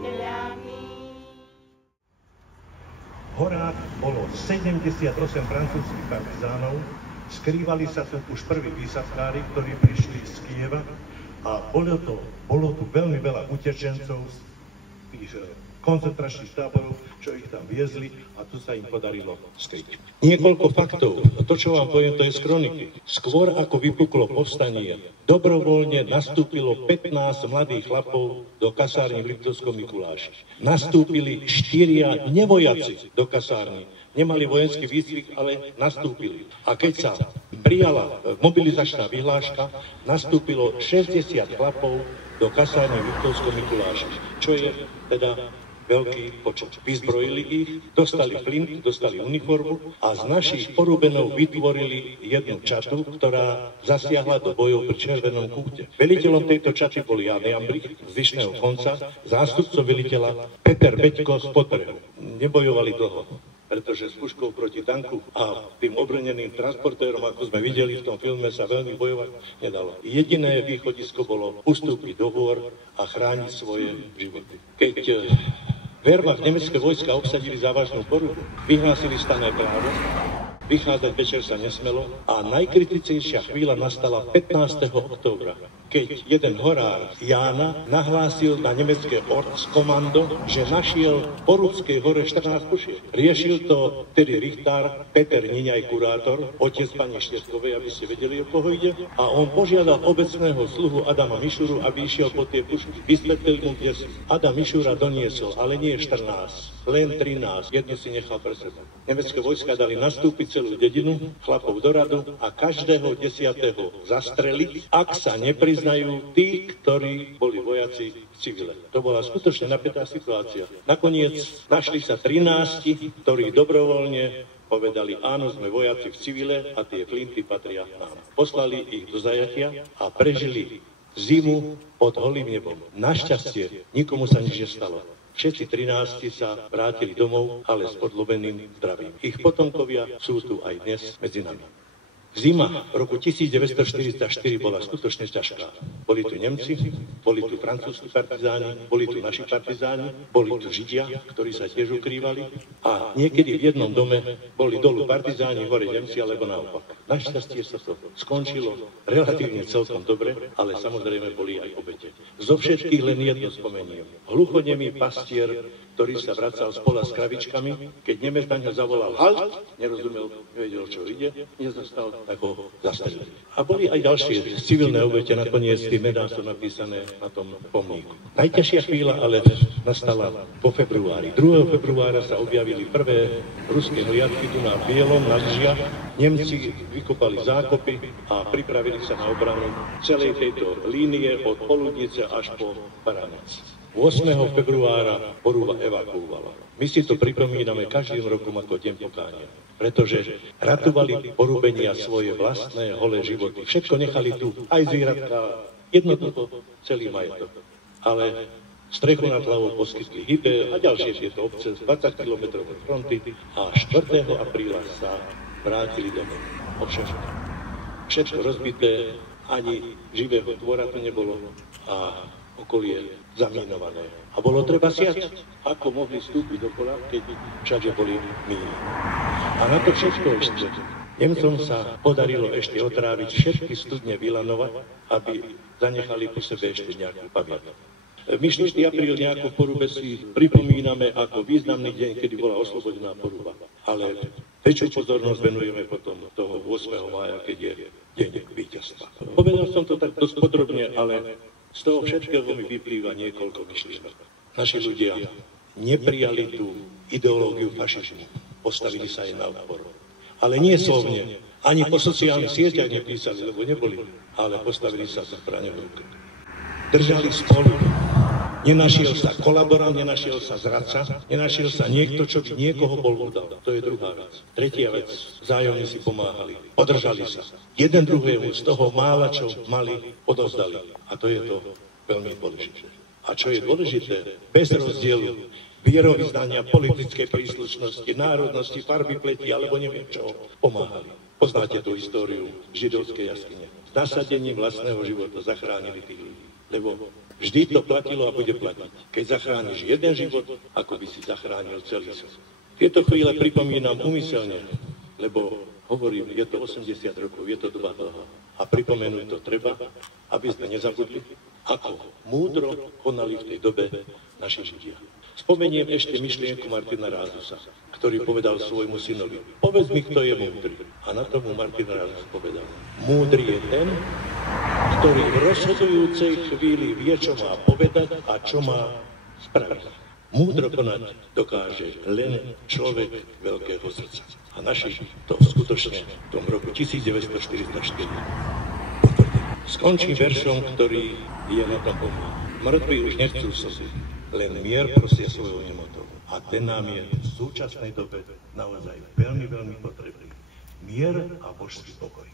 nedelami. V horách bolo 78 francúzskych partizánov, skrývali sa tu už prví výsadkári, ktorí prišli z Kieva a bolo tu veľmi veľa utečencov z tých koncentračných táborov, čo ich tam viezli a tu sa im podarilo skryť. Niekoľko faktov, to čo vám poviem, to je z kroniky. Skôr ako vypuklo povstanie, dobrovoľne nastúpilo 15 mladých chlapov do kasárny v Liptovskom Mikuláši. Nastúpili 4 nevojaci do kasárny. Nemali vojenský výcvik, ale nastúpili. A keď sa prijala mobilizačná vyhláška, nastúpilo 60 chlapov do kasárny v Liptovskom Mikuláši, čo je teda veľký počet. Vyzbrojili ich, dostali flint, dostali uniformu a z našich porúbenov vytvorili jednu čatu, ktorá zasiahla do bojov pri Červenom kúte. Veliteľom tejto čaty bol Jan Jambrich z Vyšného Konca, zástupcom veliteľa Peter Beďko z Podbrehu. Nebojovali dlho, pretože s puškou proti tanku a tým obrneným transportérom, ako sme videli v tom filme, sa veľmi bojovať nedalo. Jediné východisko bolo ustúpiť do hôr a chrániť svoje životy. Keď Wehrmacht nemecké vojska obsadili závažnú porubu, vyhlásili stanné právo, vychádzať večer sa nesmelo a najkritickejšia chvíľa nastala 15. októbra, keď jeden horár Jána nahlásil na nemecké Ortskommando, že našiel v Porúdskej hore 14 pušiek. Riešil to tedy Richtár, Peter Niňaj, kurátor, otec pani Štierkovej, aby ste vedeli, o koho ide. A on požiadal obecného sluhu Adama Mišuru, aby išiel po tie pušky. Vysvetlil mu, kde sú. Adam Mišura doniesol, ale nie 14, len 13. Jednu si nechal pre seba. Nemecké vojska dali nastúpiť celú dedinu, chlapov do radu a každého 10. zastreliť, ak sa nepriznajú tí, ktorí boli vojaci v civile. To bola skutočne napätá situácia. Nakoniec našli sa 13, ktorí dobrovoľne povedali, áno, sme vojaci v civile a tie flinty patria nám. Poslali ich do zajatia a prežili zimu pod holým nebom. Našťastie nikomu sa nič nestalo. Všetci 13 sa vrátili domov, ale s podlobeným zdravím. Ich potomkovia sú tu aj dnes medzi nami. Zima roku 1944 bola skutočne ťažká. Boli tu Nemci, boli tu francúzski partizáni, boli tu naši partizáni, boli tu Židia, ktorí sa tiež ukrývali a niekedy v jednom dome boli dolu partizáni, hore Nemci, alebo naopak. Našťastie sa to skončilo relatívne celkom dobre, ale samozrejme boli aj obete. Zo všetkých len jedno spomeniem. Hluchonemý pastier, ktorý sa vracal z pola s kravičkami, keď Nemec na ňo zavolal halt, nerozumel, nevedel, čo ide, nezastal, tak ho zastrelili. A boli aj ďalšie civilné obete, nakoniec tie mená sú napísané na tom pomníku. Najťažšia chvíľa ale nastala po februári. 2. februára sa objavili prvé ruské hliadky tu na Bielom, na lyžiach. Nemci vykopali zákopy a pripravili sa na obranu celej tejto línie od Poludnice až po Baranec. 8. februára Poruba evakuovala. My si to pripomíname každým rokom ako deň pokánia, pretože ratovali porubenia svoje vlastné holé životy. Všetko nechali tu, aj zvieratka, jednoducho celý majetok. Ale strechu nad hlavou poskytli Hybe a ďalšie tieto obce z 20 km od fronty a 4. apríla sa vrátili domov. Ovšem, všetko rozbité, ani živého tvora to nebolo a okolie zamínované. A bolo treba siať, ako mohli vstúpiť do pola, keď všade boli míny. A na to všetko ešte Nemcom sa podarilo ešte otráviť všetky studne Vilanova, aby zanechali po sebe ešte nejakú pamiatku. My 4. apríl nejako v Porube si pripomíname ako významný deň, kedy bola oslobodená Poruba. Ale väčšiu pozornosť venujeme potom toho 8. mája, keď je deň víťazstva. Povedal som to tak dosť podrobne, ale z toho všetkého mi vyplýva niekoľko myšlienok. Naši ľudia neprijali tú ideológiu fašizmu, postavili sa aj na odpor. Ale nie slovne, ani po sociálnych sieťach nepísali, lebo neboli, ale postavili sa za zbraňou v ruke. Držali spolu. Nenašiel sa kolaborant, nenašiel sa zradca, nenašiel sa niekto, čo by niekoho bol udal. To je druhá vec. Tretia vec, vzájomne si pomáhali, podržali sa. Jeden druhému z toho mála, čo mali, odovzdali. A to je to veľmi dôležité. A čo je dôležité, bez rozdielu vierovyznania, politickej príslušnosti, národnosti, farby pleti, alebo neviem čo, pomáhali. Poznáte tú históriu židovskej jaskyne. S nasadením vlastného života zachránili tých ľudí. Lebo Vždy to platilo a bude platiť. Keď zachrániš jeden život, ako by si zachránil celý svet. Tieto chvíle pripomínam úmyselne, lebo hovorím, je to 80 rokov, je to doba toho. A pripomenúť to treba, aby sme nezabudli, ako múdro konali v tej dobe naši ľudia. Spomeniem ešte myšlienku Martina Rázusa, ktorý povedal svojmu synovi, povedz mi, kto je múdry. A na tomu Martin Rázus povedal, múdry je ten, ktorý v rozhodujúcej chvíli vie, čo má povedať a čo má spraviť. Múdro konať dokáže len človek veľkého srdca. A naši to skutočne v tom roku 1944 potvrdili. Skončím veršom, ktorý je na tom pomôcť. Mŕtvi už nechcú slzy, len mier prosia svojou nemotou. A ten nám je v súčasnej dobe naozaj veľmi, veľmi potrebný. Mier a božský pokoj.